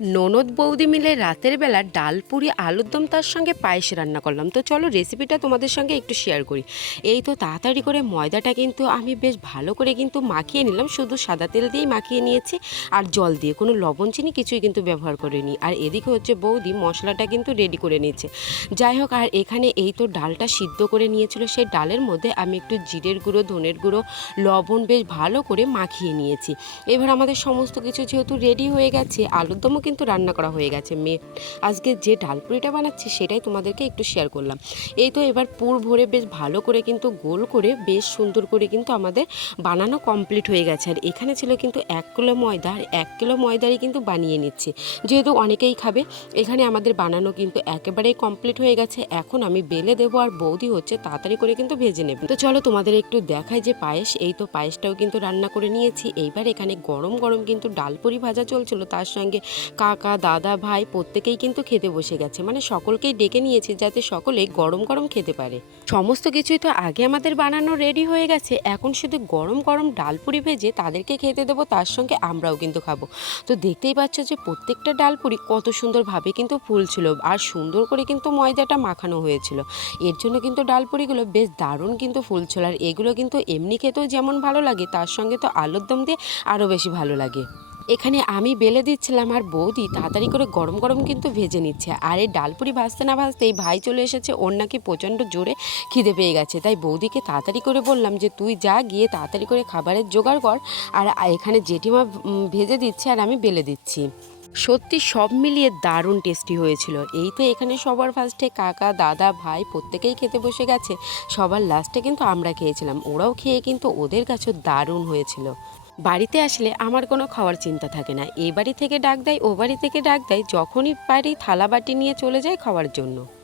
ননদ বৌদি মিলে রাতের বেলা ডাল পুরি, আলুর দম তার সঙ্গে পায়েস রান্না করলাম। তো চলো রেসিপিটা তোমাদের সঙ্গে একটু শেয়ার করি। এই তো তাড়াতাড়ি করে ময়দাটা কিন্তু আমি বেশ ভালো করে কিন্তু মাখিয়ে নিলাম। শুধু সাদা তেল দিয়েই মাখিয়ে নিয়েছি আর জল দিয়ে। কোনো লবণ, চিনি কিছুই কিন্তু ব্যবহার করিনি। আর এদিকে হচ্ছে বৌদি মশলাটা কিন্তু রেডি করে নিয়েছে। যাই হোক, আর এখানে এই তো ডালটা সিদ্ধ করে নিয়েছিল। সেই ডালের মধ্যে আমি একটু জিরের গুঁড়ো, ধনের গুঁড়ো, লবণ বেশ ভালো করে মাখিয়ে নিয়েছি। এবার আমাদের সমস্ত কিছু যেহেতু রেডি হয়ে গেছে, আলুর দমও কিন্তু রান্না করা হয়ে গেছে। মেয়ে আজকে যে ডালপুরিটা বানাচ্ছি সেটাই তোমাদেরকে একটু শেয়ার করলাম। এই তো এবার পুর ভরে বেশ ভালো করে কিন্তু গোল করে বেশ সুন্দর করে কিন্তু আমাদের বানানো কমপ্লিট হয়ে গেছে। আর এখানে ছিল কিন্তু এক কিলো ময়দা, আর এক কিলো ময়দারই কিন্তু বানিয়ে নিচ্ছি। যেহেতু অনেকেই খাবে, এখানে আমাদের বানানো কিন্তু একেবারেই কমপ্লিট হয়ে গেছে। এখন আমি বেলে দেবো আর বৌদি হচ্ছে তাড়াতাড়ি করে কিন্তু ভেজে নেবে। তো চলো তোমাদের একটু দেখাই যে পায়েস, এই তো পায়েসটাও কিন্তু রান্না করে নিয়েছি। এইবার এখানে গরম গরম কিন্তু ডালপুরি ভাজা চলছিল, তার সঙ্গে কাকা, দাদা, ভাই প্রত্যেকেই কিন্তু খেতে বসে গেছে। মানে সকলকেই ডেকে নিয়েছে যাতে সকলে গরম গরম খেতে পারে। সমস্ত কিছুই তো আগে আমাদের বানানো রেডি হয়ে গেছে। এখন শুধু গরম গরম ডালপুরি ভেজে তাদেরকে খেতে দেবো, তার সঙ্গে আমরাও কিন্তু খাব। তো দেখতেই পাচ্ছ যে প্রত্যেকটা ডালপুরি কত সুন্দরভাবে কিন্তু ফুলছিল আর সুন্দর করে কিন্তু ময়দাটা মাখানো হয়েছিল। এর জন্য কিন্তু ডালপুরিগুলো বেশ দারুণ কিন্তু ফুলছিল। আর এগুলো কিন্তু এমনি খেতেও যেমন ভালো লাগে, তার সঙ্গে তো আলুর দম দিয়ে আরও বেশি ভালো লাগে। এখানে আমি বেলে দিচ্ছিলাম আর বৌদি তাড়াতাড়ি করে গরম গরম কিন্তু ভেজে নিচ্ছে। আর এই ডালপুরি ভাজতে না ভাজতে এই ভাই চলে এসেছে, ওর নাকি প্রচণ্ড জোরে খিদে পেয়ে গেছে। তাই বৌদিকে তাড়াতাড়ি করে বললাম যে, তুই যা গিয়ে তাড়াতাড়ি করে খাবারের জোগাড় কর আর এখানে জেঠিমা ভেজে দিচ্ছে আর আমি বেলে দিচ্ছি। সত্যি সব মিলিয়ে দারুণ টেস্টি হয়েছিল। এই তো এখানে সবার ফার্স্টে কাকা, দাদা, ভাই প্রত্যেকেই খেতে বসে গেছে। সবার লাস্টে কিন্তু আমরা খেয়েছিলাম। ওরাও খেয়ে কিন্তু ওদের কাছেও দারুণ হয়েছিল। বাড়িতে আসলে আমার কোনো খাওয়ার চিন্তা থাকে না। এ বাড়ি থেকে ডাক দেয়, ও বাড়ি থেকে ডাক দেয়, যখনই বাড়ি থালা বাটি নিয়ে চলে যায় খাওয়ার জন্য।